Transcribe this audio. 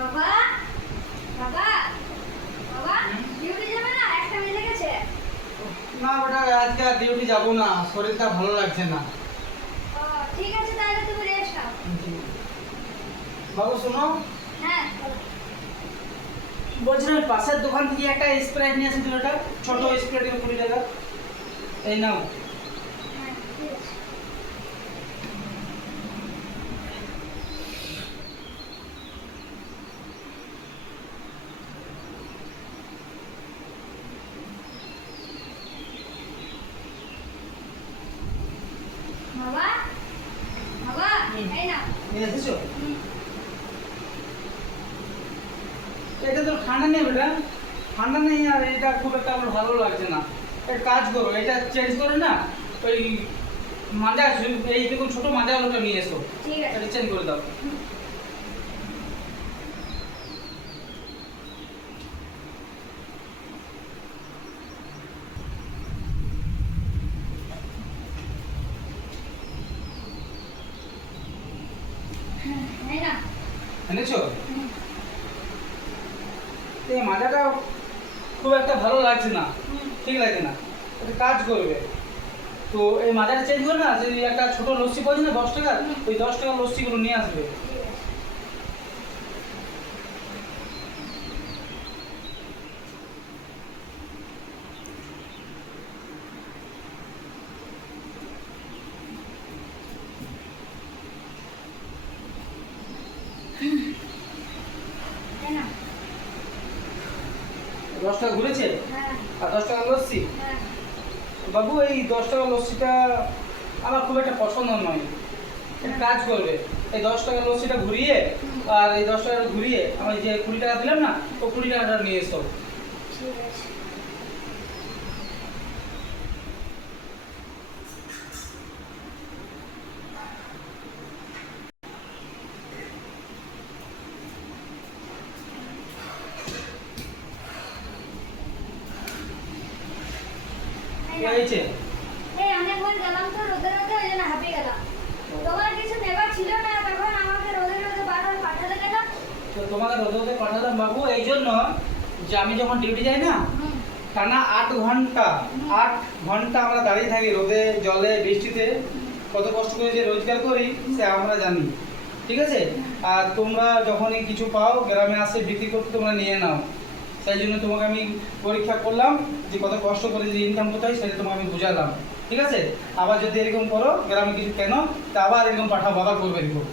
বাবা বাবা বাবা ডিউটি যাবে না? একটা বেজে গেছে। না বেটা, আজকে আর ডিউটি যাবো না, শরীরটা ভালো লাগছে না। ও ঠিক আছে, তাহলে তুমি রেস্ট নাও। বাবু শোনো, হ্যাঁ বলো। বলছিলাম পাশের দোকান থেকে একটা স্প্রাইট নিয়ে আসি, একটা ছোট স্প্রাইট 20 টাকা। এই নাও। হ্যাঁ ঠিক আছে। বাবা বাবা এই নাও। নিয়ে এসেছো? হুম। এটা তো ঠান্ডা নেই বেটা, ঠান্ডা নেই, আর এটা খুব একটা আমার ভালো লাগছে না। একটা কাজ করো, এটা চেঞ্জ করে না ওই মাজা, এই দেখুন ছোট মাজা ওটা নিয়ে এসো, ঠিক আছে। এটা চেঞ্জ করে দাও। এই নাও। এনেছো? হুম। এই মাজাটা খুব একটা ভালো লাগছে না, হুম। ঠিক লাগছে না। একটা কাজ করবে, তো এই মাজাটা চেঞ্জ করে না, যে একটা ছোট লস্যি পাওয়া যায় না 10 টাকা, ওই 10 টাকার লস্যিগুলো নিয়ে আসবে। ঠিক আছে। এই নাও। 10 টাকা ঘুরেছে হ্যাঁ আর 10 টাকার লস্যি। হ্যাঁ। বাবু এই 10 টাকার লস্যিটা আমার খুব একটা পছন্দ নয়। একটা কাজ করবে, এই 10 টাকার লস্যিটা ঘুরিয়ে আর এই 10 টাকা ঘুরিয়ে আমি যে 20 টাকা দিলাম না, তো 20 টাকাটা নিয়ে এসো। ঠিক আছে। এই কি নাও। হয়েছে? এই অনেকবার গেলাম তো রোদে রোদে, ওই জন্য হাঁপিয়ে গেলাম। তোমার কিছু নেবার ছিল না, তখন আমাকে রোদে রোদে বারবার পাঠালে কেন? তো তোমাকে রোদে পাঠালাম বাবু এই জন্য, যে আমি যখন ডিউটি যাই না, হুম। টানা 8 ঘন্টা আমরা দাঁড়িয়ে থাকি রোদে জলে বৃষ্টিতে, কত কষ্ট করে যে রোজগার করি সে আমরা জানি, ঠিক আছে? আর তোমরা যখনই কিছু পাও গ্রামে আসে বিক্রি করতে তোমরা নিয়ে নাও, সেই জন্য তোমাকে আমি পরীক্ষা করলাম যে কত কষ্ট করে যে ইনকাম করতে হয় সেটা তোমাকে আমি বুঝালাম, ঠিক আছে? আবার যদি এরকম করো গ্রামে কিছু কেন, তা আবার এরকম পাঠাও, বাবা করবে এরকম।